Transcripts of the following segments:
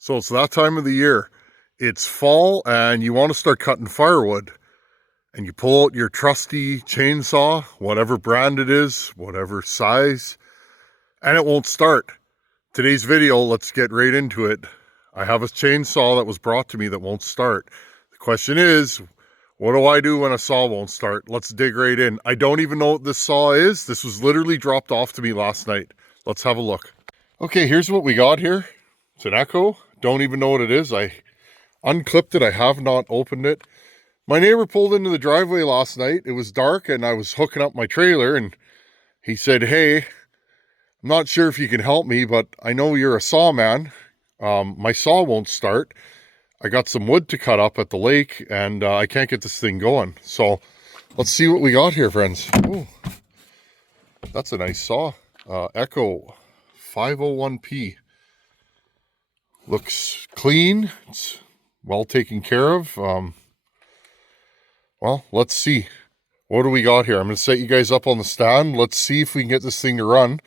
So it's that time of the year. It's fall and you want to start cutting firewood. And you pull out your trusty chainsaw, whatever brand it is, whatever size, and it won't start. Today's video, let's get right into it. I have a chainsaw that was brought to me that won't start. The question is, what do I do when a saw won't start? Let's dig right in. I don't even know what this saw is. This was literally dropped off to me last night. Let's have a look. Okay, here's what we got here. It's an Echo. Don't even know what it is. I unclipped it. I have not opened it. My neighbor pulled into the driveway last night. It was dark and I was hooking up my trailer and he said, "Hey, I'm not sure if you can help me, but I know you're a saw man. My saw won't start. I got some wood to cut up at the lake and I can't get this thing going." So let's see what we got here, friends. Ooh, that's a nice saw. Echo 501P. Looks clean. It's well taken care of. Well, let's see. What do we got here? I'm going to set you guys up on the stand. Let's see if we can get this thing to run.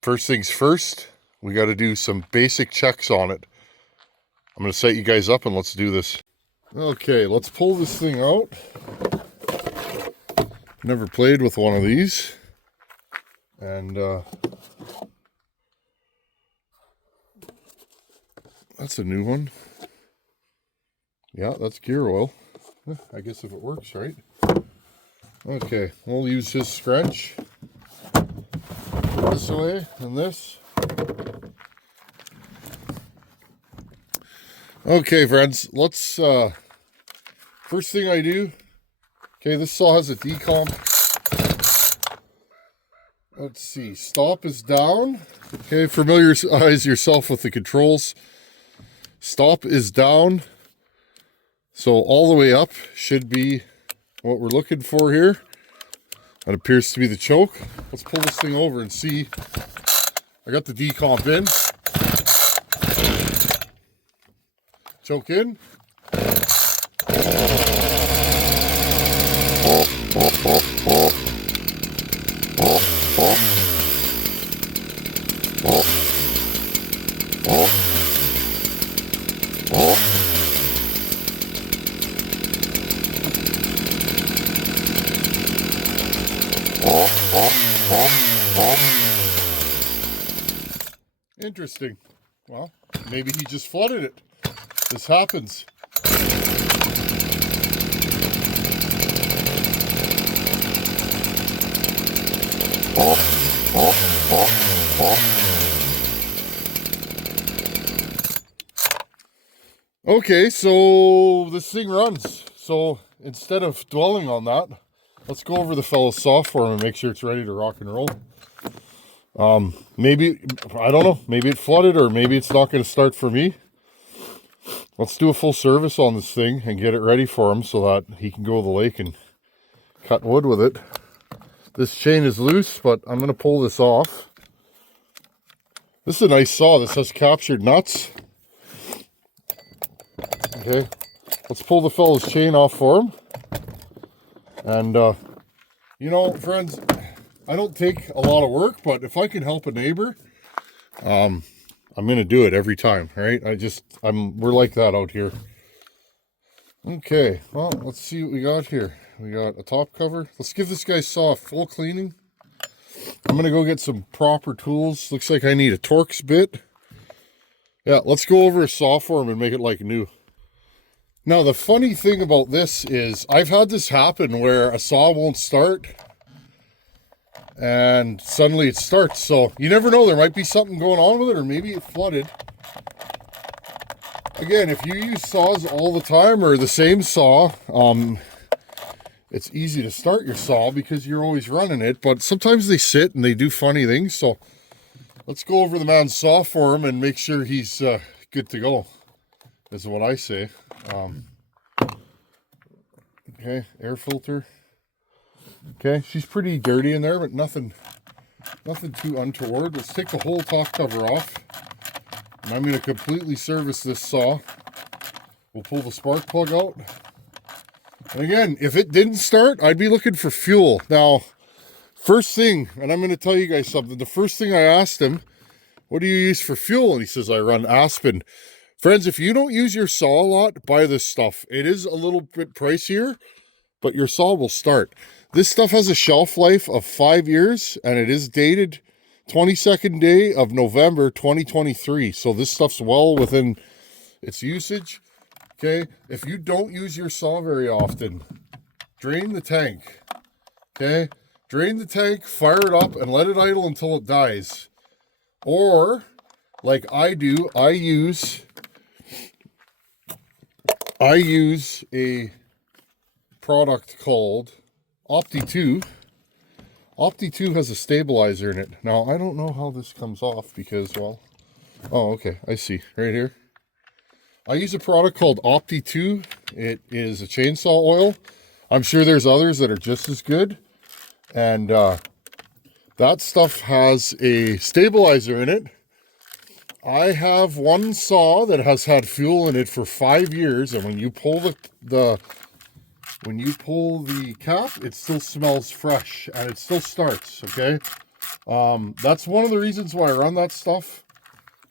First things first, we got to do some basic checks on it. I'm going to set you guys up and let's do this. Okay, let's pull this thing out. Never played with one of these. And that's a new one. Yeah, that's gear oil. I guess if it works, right? Okay, we'll use this scratch. This way and this. Okay, friends, let's, first thing I do, okay, this saw has a decomp. Let's see, stop is down. Okay, familiarize yourself with the controls. Stop is down. So all the way up should be what we're looking for here. That appears to be the choke. Let's pull this thing over and see. I got the decomp in. Choke in. Interesting. Well, maybe he just flooded it. This happens. Okay, so this thing runs. So instead of dwelling on that, let's go over the fellow's saw form and make sure it's ready to rock and roll. Maybe, I don't know, maybe it flooded or maybe it's not going to start for me. Let's do a full service on this thing and get it ready for him so that he can go to the lake and cut wood with it. This chain is loose, but I'm going to pull this off. This is a nice saw. This has captured nuts. Okay, let's pull the fellow's chain off for him. And, you know, friends, I don't take a lot of work, but if I can help a neighbor, I'm going to do it every time, right? We're like that out here. Okay, well, let's see what we got here. We got a top cover. Let's give this guy's saw a full cleaning. I'm going to go get some proper tools. Looks like I need a Torx bit. Yeah, let's go over a saw form and make it like new. Now, the funny thing about this is I've had this happen where a saw won't start and suddenly it starts. So you never know, there might be something going on with it, or maybe it flooded. Again, if you use saws all the time or the same saw, it's easy to start your saw because you're always running it, but sometimes they sit and they do funny things. So let's go over the man's saw form and make sure he's good to go, is what I say. Okay, air filter. Okay, she's pretty dirty in there, but nothing too untoward. Let's take the whole top cover off. And I'm going to completely service this saw. We'll pull the spark plug out. And again, if it didn't start, I'd be looking for fuel. Now, first thing, and I'm going to tell you guys something. The first thing I asked him what do you use for fuel? And he says, I run Aspen. Friends, if you don't use your saw a lot, buy this stuff. It is a little bit pricier, but your saw will start. This stuff has a shelf life of 5 years, and it is dated 22nd day of November 2023. So this stuff's well within its usage. Okay, if you don't use your saw very often, drain the tank. Okay, drain the tank, fire it up, and let it idle until it dies. Or, like I do, I use a product called Opti2. Opti2 has a stabilizer in it. Now, I don't know how this comes off because, well, oh, okay, I see, right here. I use a product called Opti2. It is a chainsaw oil. I'm sure there's others that are just as good. And that stuff has a stabilizer in it. I have one saw that has had fuel in it for 5 years, and when you pull the cap, it still smells fresh and it still starts. Okay, that's one of the reasons why I run that stuff.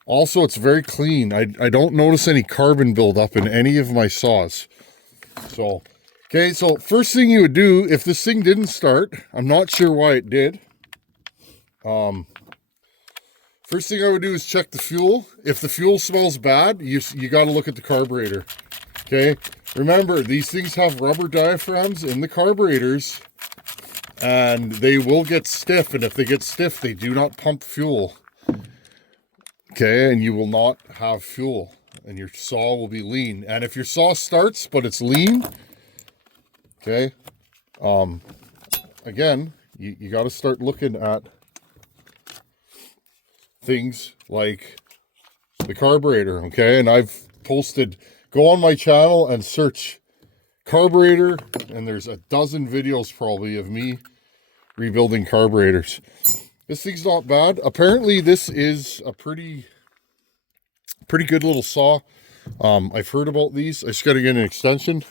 Also, it's very clean. I don't notice any carbon buildup in any of my saws. So, okay, so first thing you would do if this thing didn't start, I'm not sure why it did. First thing I would do is check the fuel. If the fuel smells bad, you got to look at the carburetor. Okay, remember these things have rubber diaphragms in the carburetors, and they will get stiff. And if they get stiff, they do not pump fuel. Okay, and you will not have fuel, and your saw will be lean. And if your saw starts but it's lean, okay, again, you got to start looking at things like the carburetor. Okay, and I've posted, go on my channel and search carburetor, and there's a dozen videos probably of me rebuilding carburetors. This thing's not bad. Apparently this is a pretty good little saw. I've heard about these. I just got to get an extension.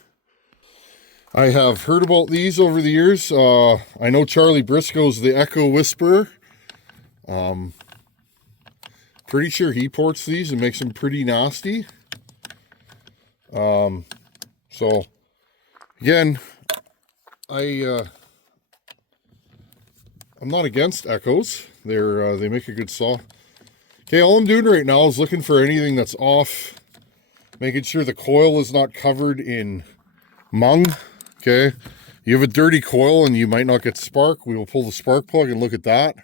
I have heard about these over the years. I know Charlie Briscoe's the Echo Whisperer. Pretty sure he ports these and makes them pretty nasty. So again, I'm not against Echoes. They make a good saw. Okay, all I'm doing right now is looking for anything that's off, making sure the coil is not covered in mung. Okay, you have a dirty coil and you might not get spark. We will pull the spark plug and look at that.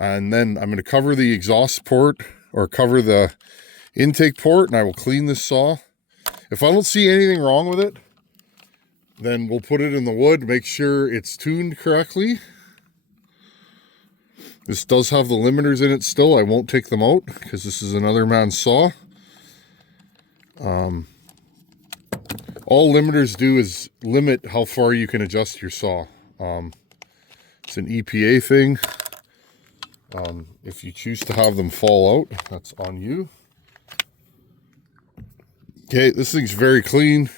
And then I'm going to cover the exhaust port, or cover the intake port, and I will clean this saw. If I don't see anything wrong with it, then we'll put it in the wood, make sure it's tuned correctly. This does have the limiters in it still. I won't take them out because this is another man's saw. All limiters do is limit how far you can adjust your saw. It's an EPA thing. If you choose to have them fall out, that's on you. Okay, this thing's very clean.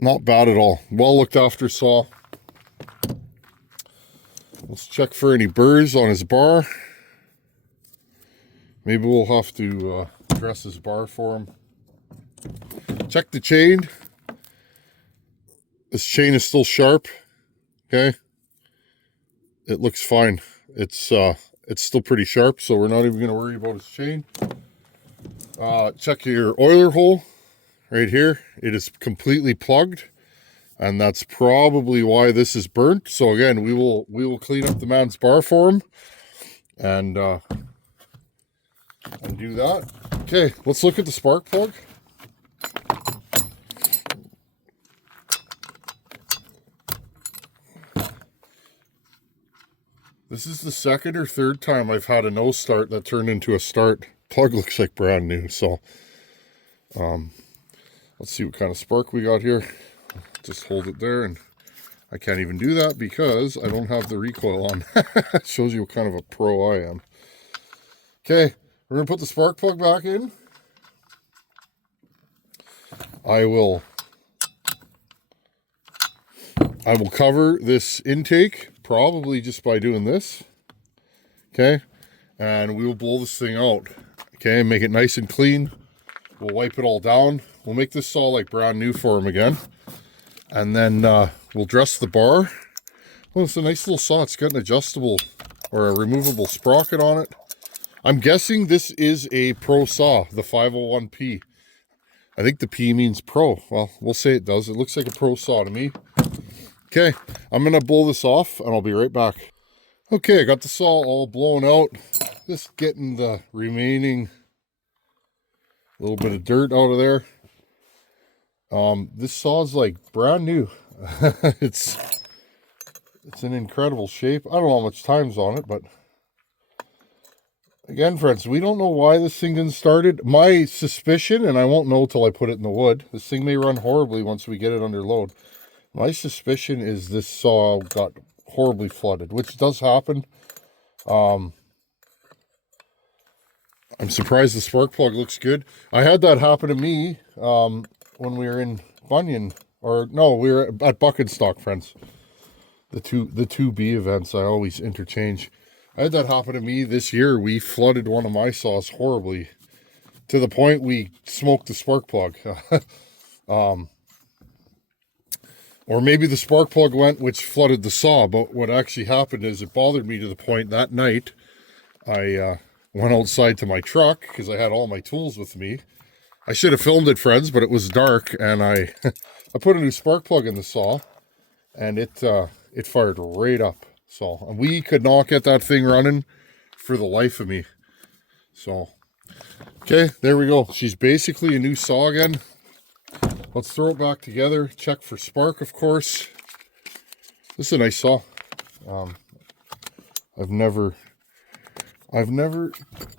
Not bad at all. Well looked after saw. Let's check for any burrs on his bar. Maybe we'll have to dress his bar for him. Check the chain. This chain is still sharp. Okay. It looks fine. It's still pretty sharp, so we're not even going to worry about his chain. Check your oiler hole right here. It is completely plugged, and that's probably why this is burnt. So again, we will clean up the man's bar for him and do that. Okay, let's look at the spark plug. This is the second or third time I've had a no start that turned into a start. Plug looks like brand new. So let's see what kind of spark we got here. Just hold it there, and I can't even do that because I don't have the recoil on. Shows you what kind of a pro I am. Okay, we're gonna put the spark plug back in. I will cover this intake probably just by doing this. Okay, and we will blow this thing out. Okay, make it nice and clean. We'll wipe it all down. We'll make this saw like brand new for him again. And then we'll dress the bar. Well, it's a nice little saw. It's got an adjustable or a removable sprocket on it. I'm guessing this is a pro saw, the 501P. I think the P means pro. Well, we'll say it does. It looks like a pro saw to me. Okay, I'm going to blow this off and I'll be right back. Okay, I got the saw all blown out. Just getting the remaining little bit of dirt out of there. This saw is like brand new. It's in incredible shape. I don't know how much time's on it, but again, friends, we don't know why this thing didn't start. My suspicion, and I won't know till I put it in the wood, this thing may run horribly once we get it under load. My suspicion is this saw got horribly flooded, which does happen. I'm surprised the spark plug looks good. I had that happen to me when we were in Bunyan, or no, we were at Buck and Stock, friends. The 2B events I always interchange. I had that happen to me this year. We flooded one of my saws horribly to the point we smoked the spark plug. Or maybe the spark plug went, which flooded the saw. But what actually happened is it bothered me to the point that night I went outside to my truck because I had all my tools with me. I should have filmed it, friends, but it was dark, and I put a new spark plug in the saw, and it fired right up. So, and we could not get that thing running for the life of me. So, okay, there we go. She's basically a new saw again. Let's throw it back together. Check for spark, of course. This is a nice saw. I've never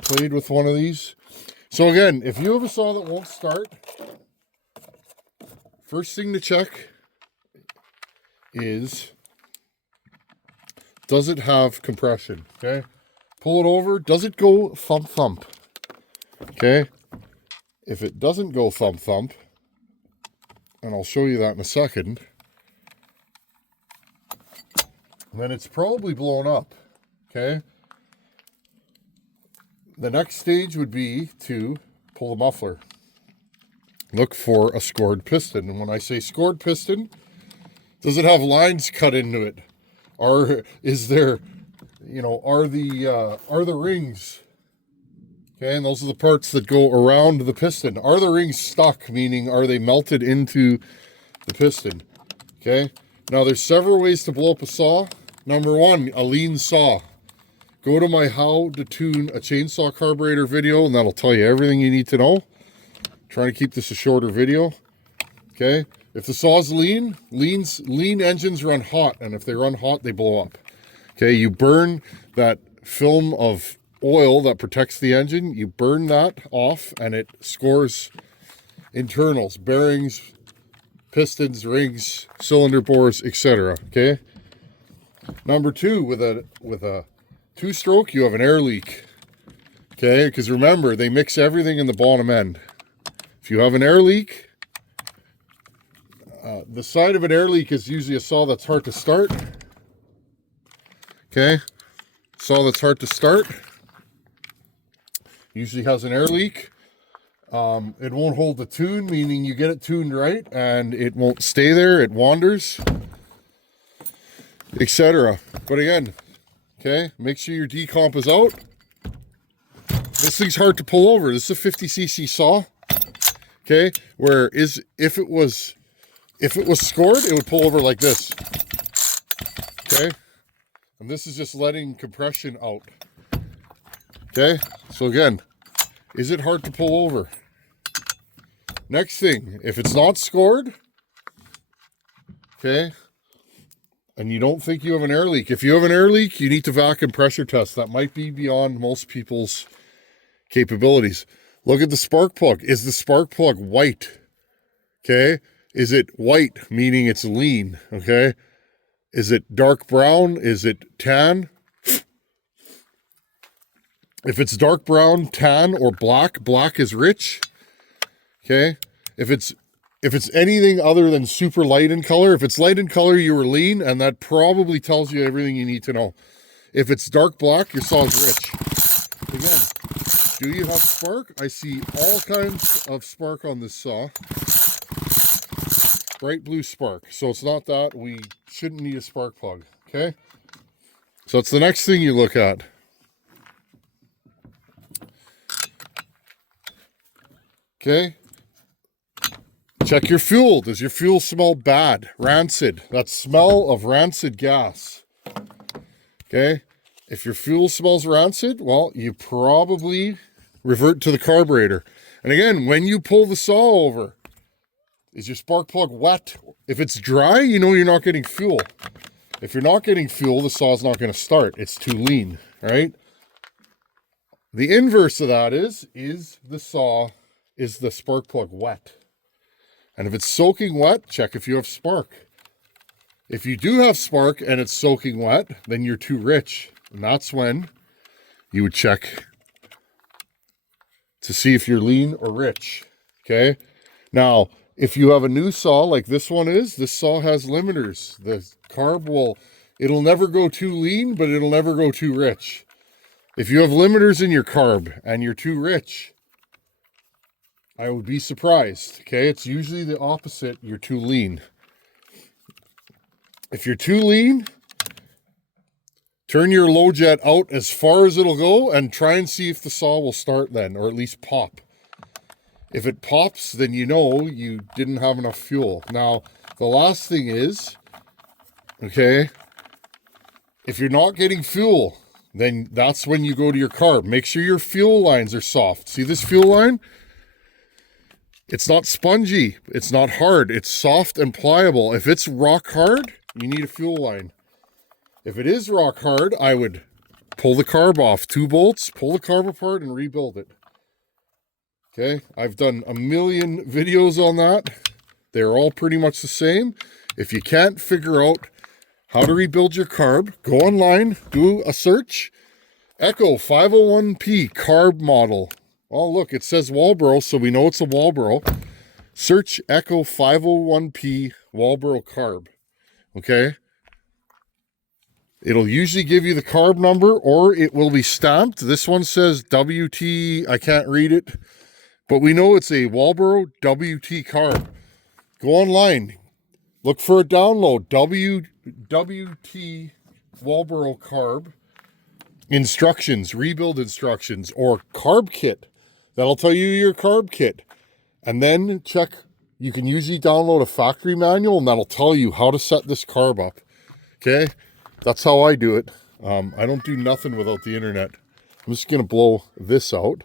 played with one of these. So again, if you have a saw that won't start, first thing to check is, does it have compression? Okay, pull it over. Does it go thump thump? Okay, if it doesn't go thump thump, and I'll show you that in a second, then it's probably blown up. Okay, the next stage would be to pull the muffler. Look for a scored piston, and when I say scored piston, does it have lines cut into it? Or is there, are the rings, okay, and those are the parts that go around the piston. Are the rings stuck, meaning are they melted into the piston? Okay, now there's several ways to blow up a saw. Number one, a lean saw. Go to my how to tune a chainsaw carburetor video, and that'll tell you everything you need to know. Trying to keep this a shorter video. Okay, if the saw's lean engines run hot, and if they run hot, they blow up. Okay, you burn that film of oil that protects the engine, you burn that off, and it scores internals, bearings, pistons, rings, cylinder bores, etc. Okay, number two, with a two-stroke, you have an air leak. Okay, because remember, they mix everything in the bottom end. If you have an air leak, the side of an air leak is usually a saw that's hard to start. Okay, saw that's hard to start usually has an air leak. It won't hold the tune, meaning you get it tuned right and it won't stay there, it wanders, etc. But again, okay, make sure your decomp is out. This thing's hard to pull over. This is a 50cc saw. Okay, if it was scored, it would pull over like this. Okay, and this is just letting compression out. Okay, so again, is it hard to pull over? Next thing, if it's not scored, okay, and you don't think you have an air leak. If you have an air leak, you need to vacuum pressure test. That might be beyond most people's capabilities. Look at the spark plug. Is the spark plug white? Okay. Is it white, meaning it's lean? Okay. Is it dark brown? Is it tan? If it's dark brown, tan, or black, black is rich. Okay. If it's anything other than super light in color, if it's light in color, you were lean, and that probably tells you everything you need to know. If it's dark black, your saw is rich. Again, do you have spark? I see all kinds of spark on this saw. Bright blue spark. So it's not that. We shouldn't need a spark plug. Okay? So it's the next thing you look at. Okay? Check your fuel. Does your fuel smell bad? Rancid. That smell of rancid gas. Okay? If your fuel smells rancid, well, you probably revert to the carburetor. And again, when you pull the saw over, is your spark plug wet? If it's dry, you know you're not getting fuel. If you're not getting fuel, the saw's not going to start. It's too lean, right? The inverse of that is the spark plug wet? And if it's soaking wet, check if you have spark. If you do have spark and it's soaking wet, then you're too rich. And that's when you would check to see if you're lean or rich. Okay? Now, if you have a new saw like this one is, this saw has limiters. The carb it'll never go too lean, but it'll never go too rich. If you have limiters in your carb and you're too rich, I would be surprised. Okay? It's usually the opposite. You're too lean. If you're too lean, turn your low jet out as far as it'll go and try and see if the saw will start then, or at least pop. If it pops, then you know you didn't have enough fuel. Now, the last thing is, okay, if you're not getting fuel, then that's when you go to your carb. Make sure your fuel lines are soft. See this fuel line? It's not spongy. It's not hard. It's soft and pliable. If it's rock hard, you need a fuel line. If it is rock hard, I would pull the carb off. 2 bolts, pull the carb apart and rebuild it. Okay, I've done a million videos on that. They're all pretty much the same. If you can't figure out how to rebuild your carb, go online, do a search. Echo 501P carb model. Oh, look, it says Walbro, so we know it's a Walbro. Search Echo 501P Walbro carb. Okay? It'll usually give you the carb number, or it will be stamped. This one says WT, I can't read it, but we know it's a Walbro WT carb. Go online, look for a download, WT Walbro carb instructions, rebuild instructions, or carb kit. That'll tell you your carb kit. And then check, you can usually download a factory manual, and that'll tell you how to set this carb up. Okay? That's how I do it. I don't do nothing without the internet. I'm just going to blow this out.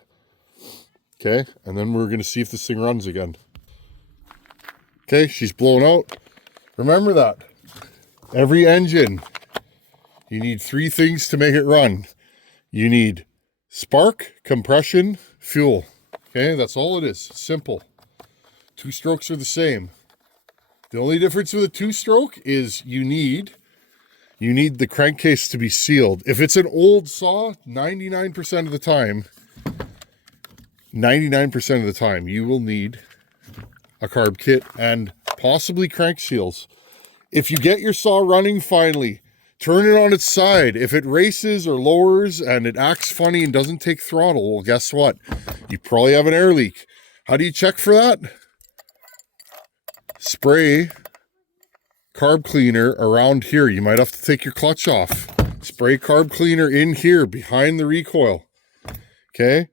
Okay, and then we're going to see if this thing runs again. Okay, she's blown out. Remember that. Every engine, you need 3 things to make it run. You need spark, compression, fuel. Okay, that's all it is. Simple. 2 strokes are the same. The only difference with a 2-stroke is you need the crankcase to be sealed. If it's an old saw, 99% of the time, you will need a carb kit and possibly crank seals. If you get your saw running finally, turn it on its side. If it races or lowers and it acts funny and doesn't take throttle, well, guess what? You probably have an air leak. How do you check for that? Spray carb cleaner around here. You might have to take your clutch off. Spray carb cleaner in here behind the recoil. Okay?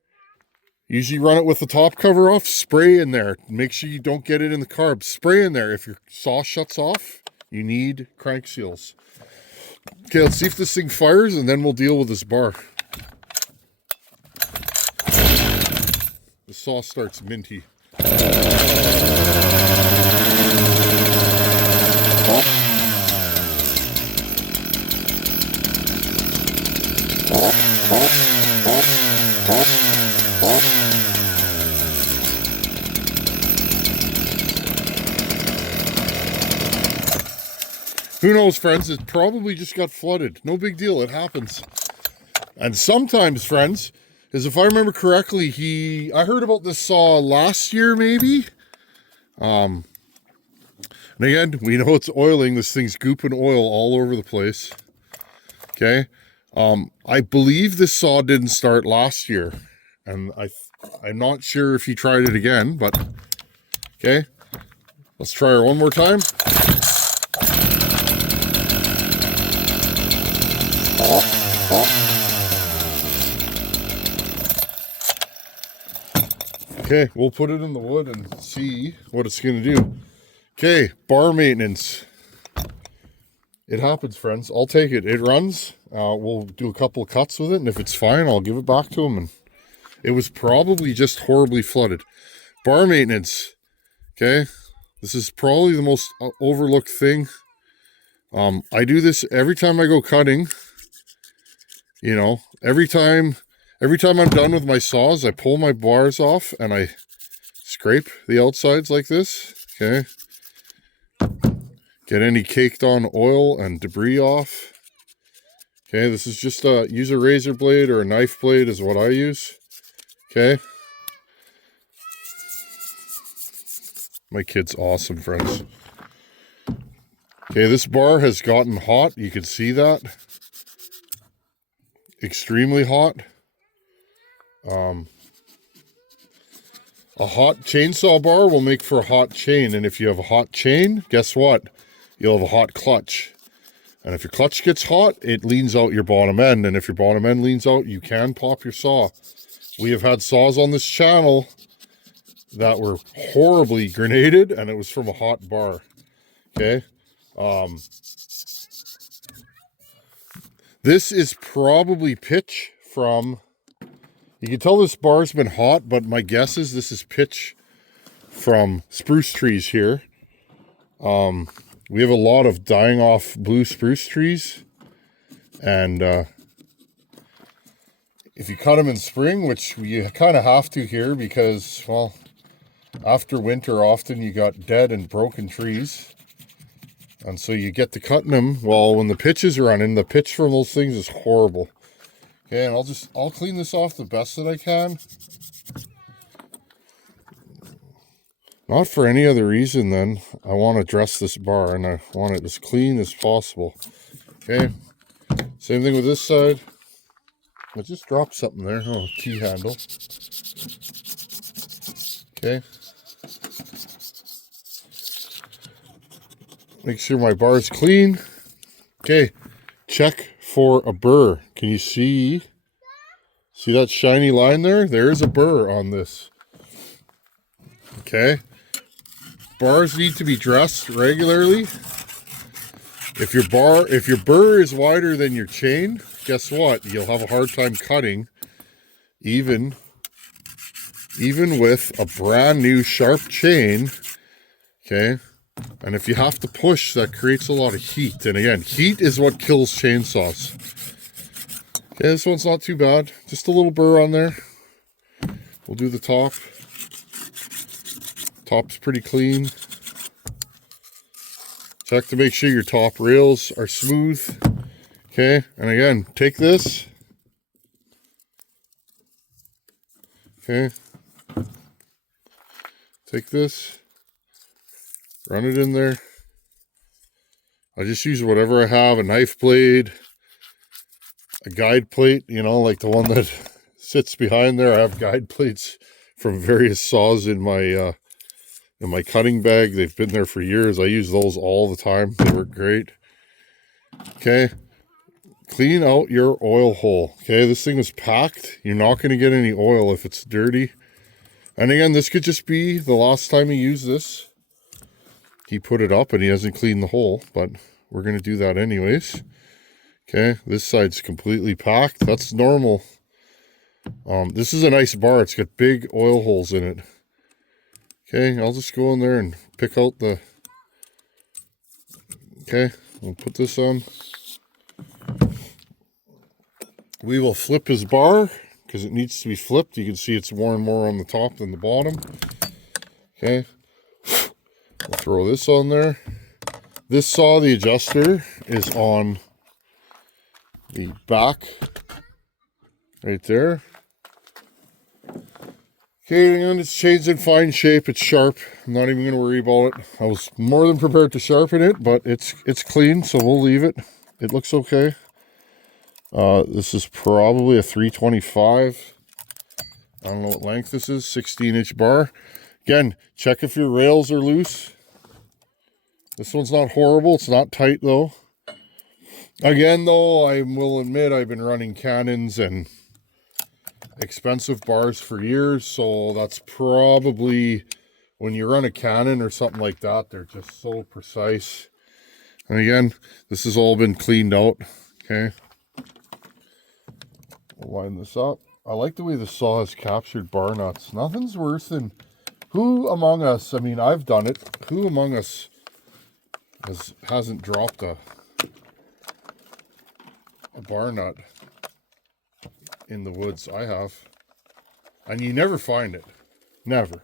Usually run it with the top cover off. Spray in there. Make sure you don't get it in the carb. Spray in there. If your saw shuts off, you need crank seals. Okay, let's see if this thing fires, and then we'll deal with this bar. The saw starts minty. Who knows, friends? It probably just got flooded. No big deal. It happens. And sometimes, friends, is if I remember correctly, I heard about this saw last year, maybe. And again, we know it's oiling. This thing's gooping oil all over the place. Okay. I believe this saw didn't start last year, and I'm not sure if he tried it again, but okay, let's try her one more time. Okay, we'll put it in the wood and see what it's going to do. Okay, bar maintenance. It happens, friends. I'll take it. It runs. We'll do a couple of cuts with it, and if it's fine, I'll give it back to him. And it was probably just horribly flooded. Bar maintenance. Okay, this is probably the most overlooked thing. I do this every time I go cutting. You know, every time I'm done with my saws, I pull my bars off and I scrape the outsides like this. Okay. Get any caked on oil and debris off. Okay, this is just use a razor blade or a knife blade is what I use. Okay. My kid's awesome, friends. Okay, this bar has gotten hot. You can see that. Extremely hot. A hot chainsaw bar will make for a hot chain, and if you have a hot chain, guess what? You'll have a hot clutch. And if your clutch gets hot, it leans out your bottom end, and if your bottom end leans out, you can pop your saw. We have had saws on this channel that were horribly grenaded, and it was from a hot bar. Okay. This is probably pitch from, you can tell this bar's been hot, but my guess is this is pitch from spruce trees here. We have a lot of dying off blue spruce trees, and if you cut them in spring, which you kind of have to here because, well, after winter often you got dead and broken trees, and so you get to cutting them. Well, when the pitch is running, the pitch from those things is horrible. Okay, and I'll clean this off the best that I can. Not for any other reason than I want to dress this bar and I want it as clean as possible. Okay, same thing with this side. I just dropped something there. Oh, key handle. Okay. Make sure my bar is clean. Okay, check for a burr. Can you see that shiny line there? There's a burr on this. Okay. Bars need to be dressed regularly. If your burr is wider than your chain, guess what? You'll have a hard time cutting, even with a brand new sharp chain. Okay. And if you have to push, that creates a lot of heat. And again, heat is what kills chainsaws. Okay, this one's not too bad. Just a little burr on there. We'll do the top. Top's pretty clean. Check to make sure your top rails are smooth. Okay, and again, take this. Okay. Take this. Run it in there. I just use whatever I have, a knife blade, a guide plate, you know, like the one that sits behind there. I have guide plates from various saws in my cutting bag. They've been there for years. I use those all the time. They work great. Okay. Clean out your oil hole. Okay, this thing was packed. You're not going to get any oil if it's dirty. And again, this could just be the last time he used this. He put it up and he hasn't cleaned the hole, but we're going to do that anyways. Okay, this side's completely packed. That's normal. This is a nice bar. It's got big oil holes in it. Okay, I'll just go in there and pick out the... Okay, we'll put this on. We will flip his bar because it needs to be flipped. You can see it's worn more on the top than the bottom. Okay. We'll throw this on there. This saw, the adjuster, is on the back right there. Okay, and it's chain's in fine shape. It's sharp. I'm not even going to worry about it. I was more than prepared to sharpen it, but it's clean, so we'll leave it. It looks okay. This is probably a 325. I don't know what length this is, 16-inch bar. Again, check if your rails are loose. This one's not horrible. It's not tight, though. Again, though, I will admit I've been running Canons and expensive bars for years, so that's probably, when you run a Canon or something like that, they're just so precise. And again, this has all been cleaned out. Okay. We'll line this up. I like the way the saw has captured bar nuts. Nothing's worse than, who among us, I mean, I've done it, who among us hasn't dropped a bar nut in the woods? I have. And you never find it. Never.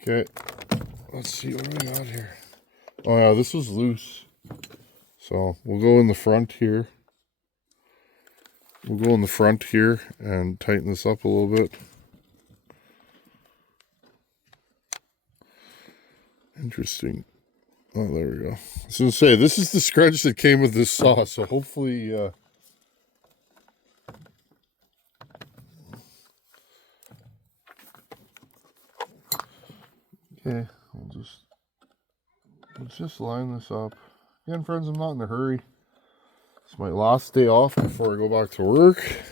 Okay. Let's see what we got here. Oh yeah, this was loose. So we'll go in the front here. We'll go in the front here and tighten this up a little bit. Interesting. Oh, there we go. I was going to say, this is the scratch that came with this saw, so hopefully... Okay, we'll just line this up. Again, friends, I'm not in a hurry. It's my last day off before I go back to work.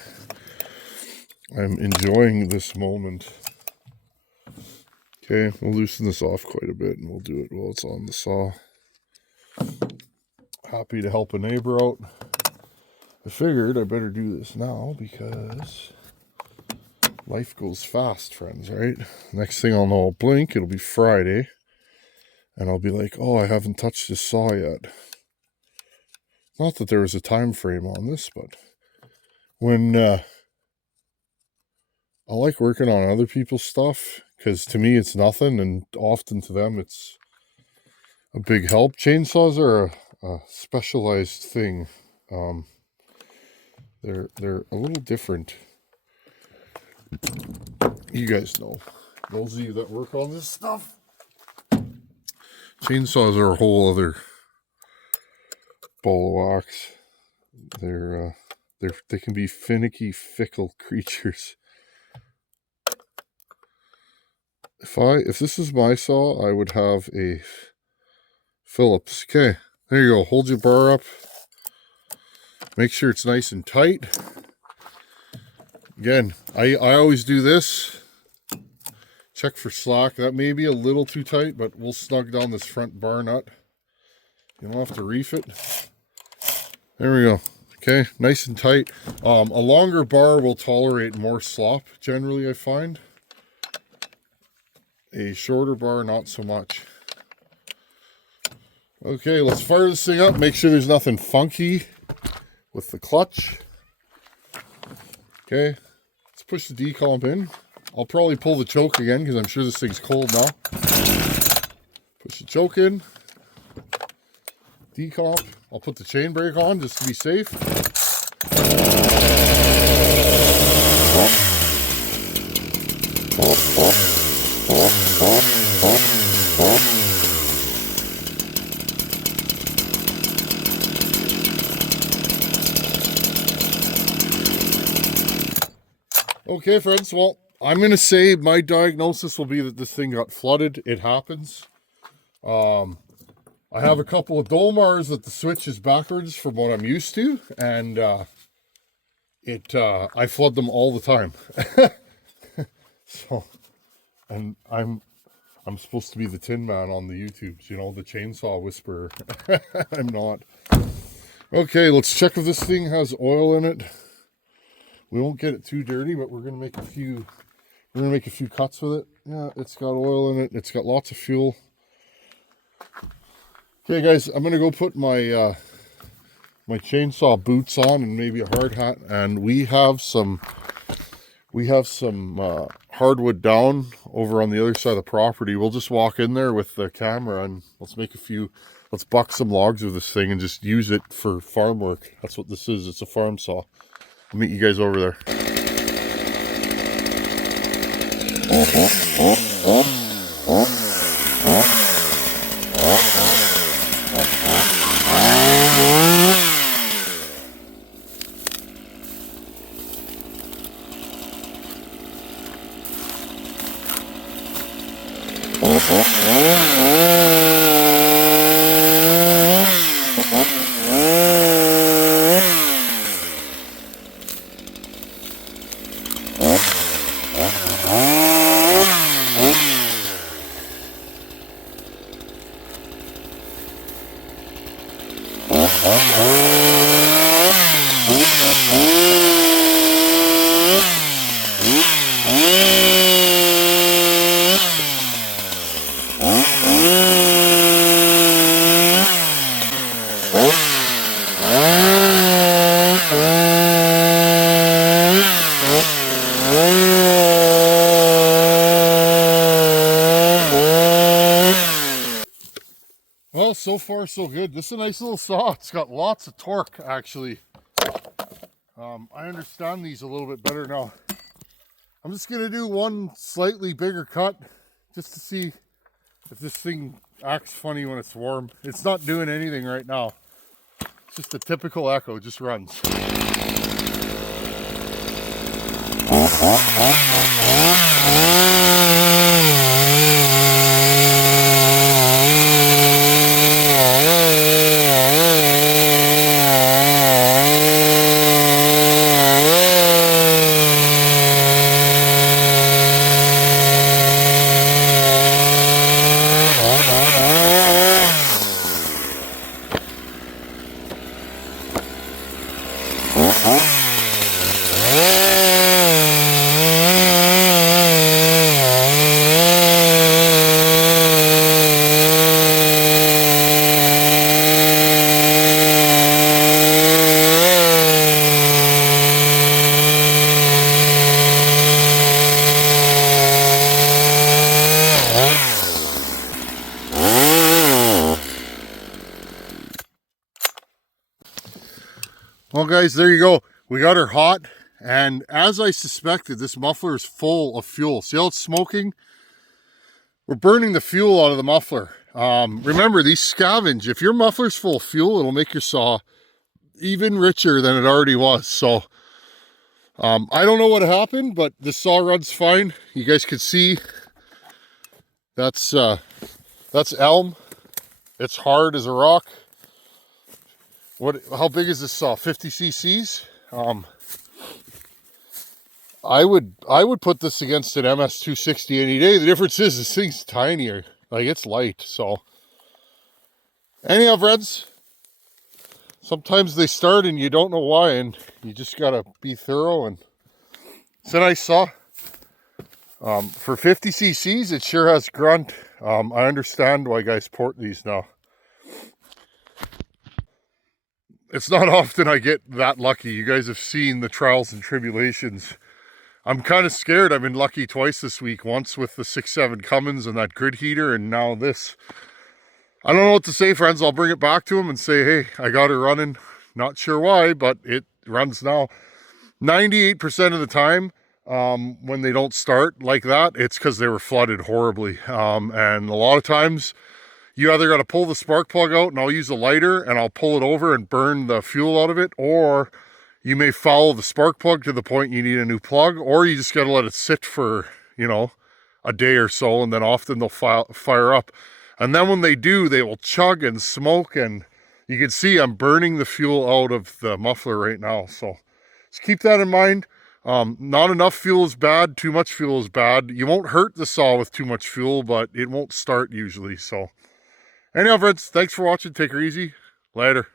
I'm enjoying this moment. Okay, we'll loosen this off quite a bit and we'll do it while it's on the saw. Happy to help a neighbor out. I figured I better do this now because life goes fast, friends, right? Next thing I'll know, I'll blink, it'll be Friday, and I'll be like, oh, I haven't touched this saw yet. Not that there was a time frame on this, but when I like working on other people's stuff, because to me it's nothing, and often to them it's a big help. Chainsaws are a specialized thing. They're a little different. You guys know, those of you that work on this stuff, chainsaws are a whole other ball of wax. They can be finicky, fickle creatures. If this is my saw, I would have a Phillips. Okay, there you go. Hold your bar up. Make sure it's nice and tight. Again, I always do this. Check for slack. That may be a little too tight, but we'll snug down this front bar nut. You don't have to reef it. There we go. Okay, nice and tight. A longer bar will tolerate more slop, generally, I find. A shorter bar, not so much. Okay, let's fire this thing up. Make sure there's nothing funky with the clutch. Okay, let's push the decomp in. I'll probably pull the choke again because I'm sure this thing's cold now. Push the choke in. Decomp. I'll put the chain brake on just to be safe. Okay, friends, well, I'm going to say my diagnosis will be that this thing got flooded. It happens. I have a couple of Dolmars that the switch is backwards from what I'm used to, and I flood them all the time. So, and I'm supposed to be the Tin Man on the YouTubes, you know, the chainsaw whisperer. I'm not. Okay, let's check if this thing has oil in it. We won't get it too dirty, but we're gonna make a few cuts with it. Yeah, it's got oil in it. It's got lots of fuel. Okay, guys, I'm gonna go put my my chainsaw boots on and maybe a hard hat, and we have some hardwood down over on the other side of the property. We'll just walk in there with the camera and let's buck some logs with this thing and just use it for farm work. That's what this is. It's a farm saw. I'll meet you guys over there. Well, so far so good. This is a nice little saw. It's got lots of torque, actually. I understand these a little bit better now. I'm just going to do one slightly bigger cut just to see if this thing acts funny when it's warm. It's not doing anything right now. It's just a typical echo, just runs. Well guys, there you go. We got her hot, and as I suspected, this muffler is full of fuel. See how it's smoking? We're burning the fuel out of the muffler. Remember, these scavenge. If your muffler's full of fuel, it'll make your saw even richer than it already was. So I don't know what happened, but the saw runs fine. You guys can see that's elm. It's hard as a rock. How big is this saw? 50 cc's? I would put this against an MS 260 any day. The difference is this thing's tinier. Like, it's light. So anyhow, friends, sometimes they start and you don't know why, and you just gotta be thorough. And it's a nice saw. For 50 cc's, it sure has grunt. I understand why guys port these now. It's not often I get that lucky. You guys have seen the trials and tribulations. I'm kind of scared. I've been lucky twice this week. Once with the 6.7 Cummins and that grid heater, and now this. I don't know what to say, friends. I'll bring it back to them and say, hey, I got her running. Not sure why, but it runs now. 98% of the time, when they don't start like that, it's because they were flooded horribly. And a lot of times, you either got to pull the spark plug out, and I'll use a lighter and I'll pull it over and burn the fuel out of it, or you may foul the spark plug to the point you need a new plug, or you just got to let it sit for, you know, a day or so, and then often they'll fire up. And then when they do, they will chug and smoke, and you can see I'm burning the fuel out of the muffler right now. So just keep that in mind. Not enough fuel is bad, too much fuel is bad. You won't hurt the saw with too much fuel, but it won't start usually. So anyhow, friends, thanks for watching. Take her easy. Later.